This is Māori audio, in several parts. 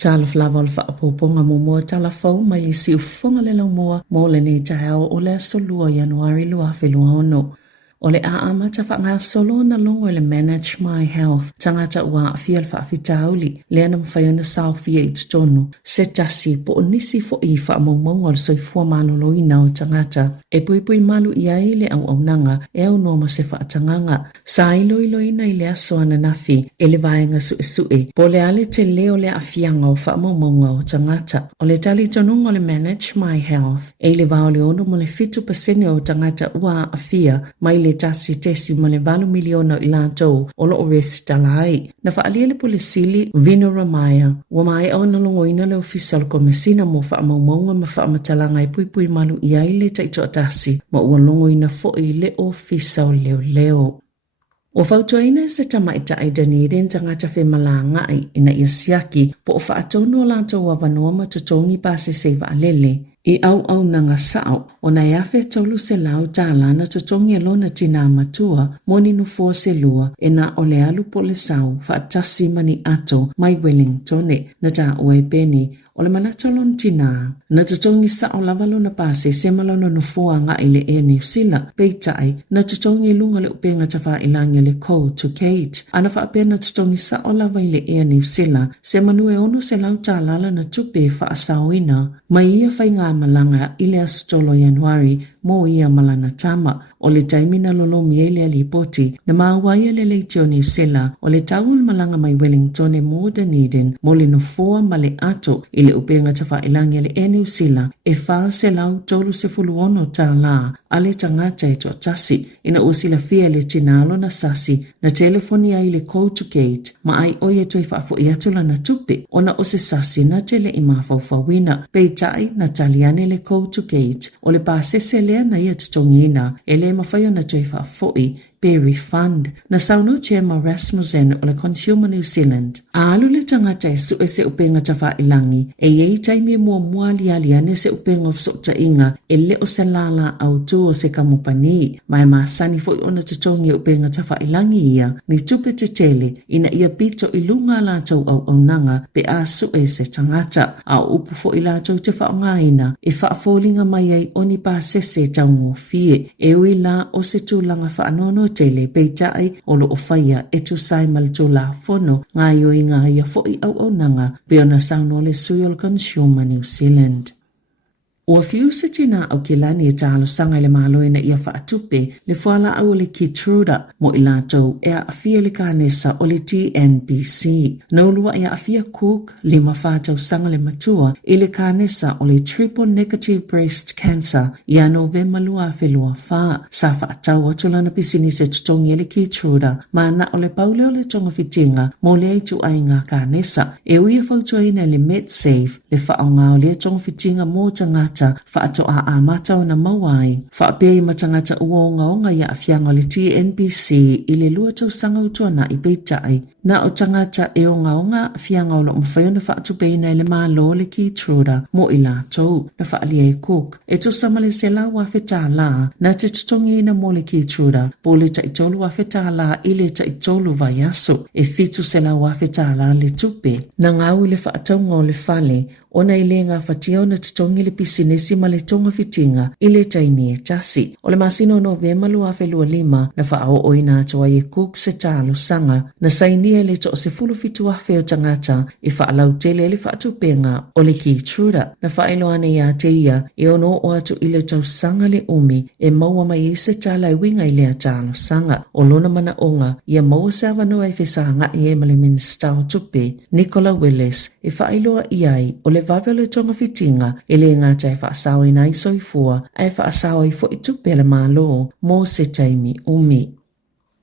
Tala flaval fa apoponga mo tala fau mai li si ufonga le laumua mo le nei tahao o le solua Januari lua felua ono. O le aama ta whanga solo na longo le Manage My Health tangata ua fial fa fitauli le ana mwhaiona Southia i tutonu se tasi po o nisi fo i wha maumau al soifua malolo i nao tangata e pui malu iai le au nanga e au noma se wha tanganga sa ilo ina i le aso ana nafi e le vaenga sue po le ale te leo le afianga o wha maumau o tangata o le tali tonunga o le Manage My Health e le vao le ono mo le 5% o tangata ua afia mai le tasi tesi ma le 20 miliona i lātou o lo resi talai. Na whaalia le polisili Vino Ramaya, wa mai au na longoina le official komesina mo wha maumaunga ma wha matalanga i pui malu i aile taito atasi ma ua longoina fo i le official leo. O fautuaina se tamaita ai Dunedin tangata whe malanga ai ina ia siaki po o whaatono lātou wa wanoa ma tutongi pase seiva alele. I au nanga sao, o na iafe tolu se lau Tala na tutongi alona tina matua, moni nufua se lua, e na ole alu po le sau, whaatasi mani ato, mai Wellingtone, na ta oe beni, o le manatolon tina. Na tutongi sao lavalo na pase, se malona nufua nga ile e New Zealand, peitai, na tutongi lunga le upenga tafa ilanga le ko to Kate, ana whaapena tutongi sao lava ile e New Zealand, se manue ono se lau Tala na tupe whaasawina, mai ia whainga malanga ile astolo Januari mo ia malana tama o le taimina lolo miele ali poti na maawaia le leitio New Zealand o le taul malanga mai Wellington e mo Dunedin mo le nofoa ma le ato ile upenga tafa ilangi le New Zealand e faa se lau tolu se fuluono Tala ale tangata e tasi ina usila fia le tinalo na sasi na telefonia ile call to gate ma ai oye toi fafo iatula na tupe ona ose sasi na tele ima faufawina peitai na taliane le call to gate o le pasese lea na ia tutongina ele mawhaia na toi fafoi pay refund na sauno Chema Rasmussen o le Consumer New Zealand. A alu le tangata e su e se upenga tafa ilangi e yei taimi mua muali aliane se upenga of sota inga e le o se lala au tu o se kamupani mai maasani fo i ona tutongi upenga tafa ilangi ia ni tupe te tele ina ia pito ilunga la tau au nanga pe a su e se tangata a upu fo ila tau te whaongaina e whaafolinga mai ai oni pa sese tau ngofie e ui la o se tūlanga whaanono tele peitai o lo ofaya e tu sai malitola fono ngā ioi ngā ia fo i au nanga pe ona sauno le Suiol Consumer New Zealand. Ua fiu se tina au ke lani e talo sanga le maloina ia whaatupe le whala au le Kitruda mo i lātou e a awhia le kānesa o le TNBC. Naulua e a awhia Cook le mawhātau sanga le matua i le kānesa o le Triple Negative Breast Cancer i a November lua whelua wha. Sa whaatau atulana pisini se tutongi le Kitruda ma na o le paule o le tonga fitinga mo le aitu ai ngā kānesa. E uia fautuaina le MedSafe le whaonga o le tonga fitinga mo tangata whaato a matau na mawai. Whaapei matangata uonga ia afianga le TNBC i le lua tau sanga utuana i peitai. Na o tangata e onga afianga o lo mwhaiona whaatu peina le malo le Kitruda mo i lātou na whaalia e Cook. E to samale se la wawheta la na te tutongi na mo le Kitruda po le taitolu wawheta la i le taitolu vai aso e fitu se la wawheta la le tupe. Na ngau le whaataunga o le whale ona i le ngā whatia o na tutongi le pisinesi ma le tonga fitinga i le taimi e tasi. O le masino November lua whelua 5 na whaao oina atua e Cook se talo sanga na saini le to se fulu fitu afe o tangata e whaalau tele le whaatupenga o le Kitruda na whaeloane ia te ia e ono o atu i le tau sanga le umi e maua mai i se tala i winga i le atalo sanga o lona mana onga ia maua se avano e whesanga i e male minista o tupe Nicola Willis e whaeloa iai o le vave o le tonga fitinga e le ngata e whaasawa i nai soifua e whaasawa i fo i tupe le malo mo se taimi umi.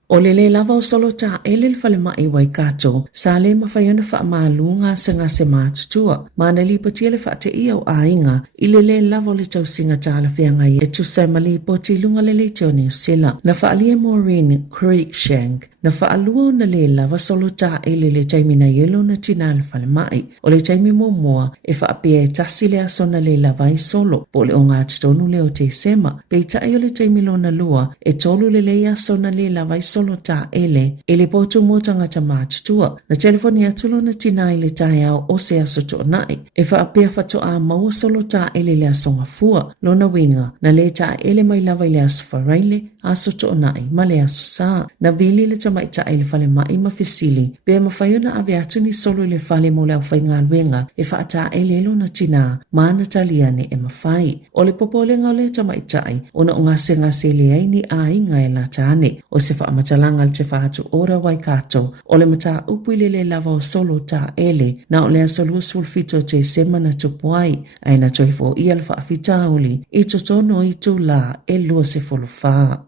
O le lava o solota e le fale mai wai kato, sa le mawhaiona wha maalunga se ngā se mātutua, mana li pati le wha te ia o ainga, i le lava o le tausinga tāla whiangai e tu sai mali poti lunga le leitio New Zealand, na wha alia Maureen Creekshank, na wha alua na le lava solota e le taimi na yelo na tina le fale mai, o le taimi momoa e wha apea e tasi le aso na le lava i solo, po le o ngā tonu le o te sema, pe tai o le taimi lo na lua, e tolu le aso na le lava i solo, solo ta ele potu mo tanga tamatu tua. Na telefoni atulo na tina ile tai au o se aso to nai. E wha apea whato a maua solo ta ele le asonga fua. Lona winga na le ta ele mai lava ile aso wharaile aso to nai ma le aso saa. Na vili le tamai ta ele fale mai mawhisili. Pea mawhaiona ave atu ni solo le fale mo le au whainga alwenga e wha ata ele lo na tina maana taliane e mawhai. O le popole ngau le tamai tai ona o ngase le aini a inga e la tane. O se wha amatalanga le te whaatu ora wai kato. O le mata upuile le lava o solo ta ele na o le asolu sulfito te sema na tupuai ai na toifo ia le whaafita uli i totono i tu la e lua se folufaa.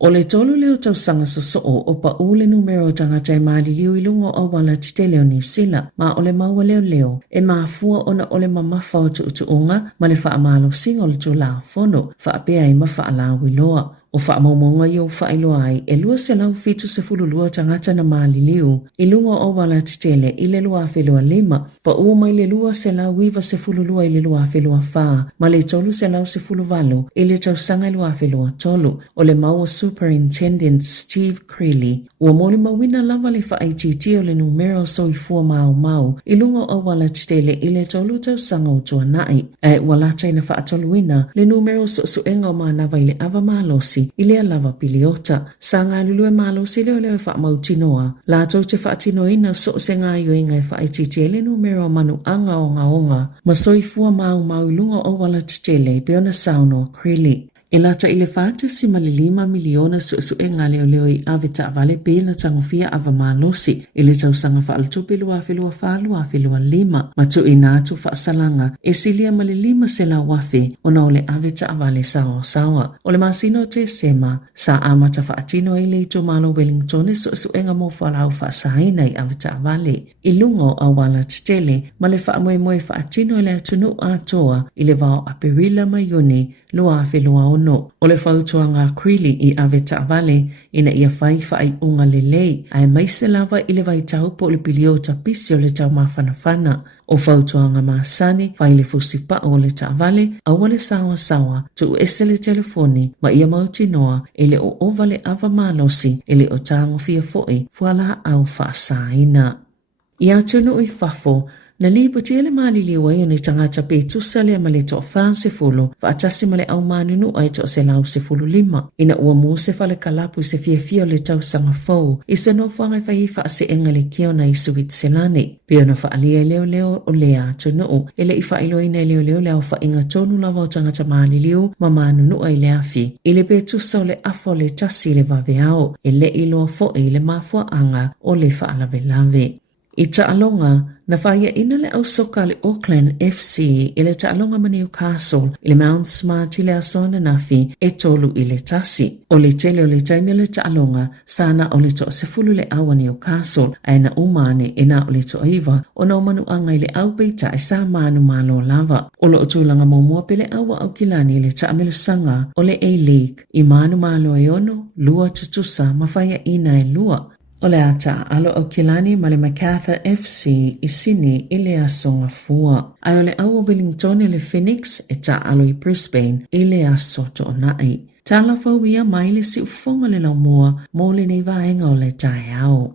O le tolu leo tau sanga so o pa ule numero tangata e maali liu ilungo o wala tite leo New Zealand ma o le maua leo e maafua ona o le mamafa o tuunga ma le wha amalo singo le tu la fono wha apea i mafa ala wiloa. O wha maumonga i o wha iloa ai e lua se lau fitu se fululua tangata na maali liu ilungo o wala titele i le lua whelua lima pa ua mai le lua se lau wiva se fululua i le lua whelua wha ma le tolu se lau se fuluvalu i le tau sanga lua whelua tolu o le maua Superintendent Steve Creeley ua moli mawina lava le wha ITT o le numero so i fua mau ilungo o wala titele i le tolu tau sanga o tua nai e wala taina wha atoluina le numero so enga o maanawa i le ava malosi ile lava piliota sanga lulu malo sile le fa mautinoa la to te fa tinoina so se nga yo inga fa ititele numero manu anga onga masoifua mau lunga o wala titele beona sauno Creeley. E lata ile whāta si malilima miliona su enga leo i avita avale pēna tangofia ava malosi ile tau sanga whaaltupi lua whelua lima matu i nātu whaasalanga e silia malilima se la wafe ona ole avita avale sawa. Ole masino te sema sa amata whaatino ile ito malo Wellington su enga mo whalau whaasaina i avita avale. Ilungo a wala titele male whaamoe whaatino ile atunu atoa ile vao aperila mayone lua whelua ono. O le whautuanga Creeley i aveta avale ina ia whai unga lelei ai maise lava i le vai tau po le piliota pisi o le tau mawhanawhana. O whautuanga maasani whai le fusipa o le ta avale awa le sawa tu ese le telefoni ma ia mauti noa ele o ovale ava malosi ele o tango fia foi fuala au whaasaina. Ia tunu i fafo na lipo tiele mali liwa ni tangata pe tusale male to fa se fulu fa atasi male au manunu ai to se lau se fulu lima ina ua mu se fale kalapu se fia le tau sanga fou isa no fa ngai fa se engale kio na isuit selane pe no fa ali leo o lea to no ele ifa ilo ina leo le fa inga tonu la va tangata mali liu ma manunu ai le afi ele pe tusale afole tasi le va veao ele ilo fo ele mafua anga o le fa ala velave. I alonga na whaia ina le au soka le Auckland FC i le alonga ma Newcastle i le Mount Smart i le asona nafi e tolu i le tasi. O le tele o le taimia le alonga sana o le to se fulu le awa Newcastle ai na umane e na o le to iwa o na umanu anga i le au beita e sa manu malo lava. O lo utulanga momua pe le awa au kilani i le taamilu sanga o le A-League i manu malo e ono lua tutusa ma whaia ina e lua. O le ata alo o kilani ma le Macarthur FC i sini i le asonga fua. Ai o le au o Wellington i le Phoenix e ta alo i Brisbane i le aso to nai. Tala fau ia mai le si ufonga le lau moa mo le nei vaenga o le tae au.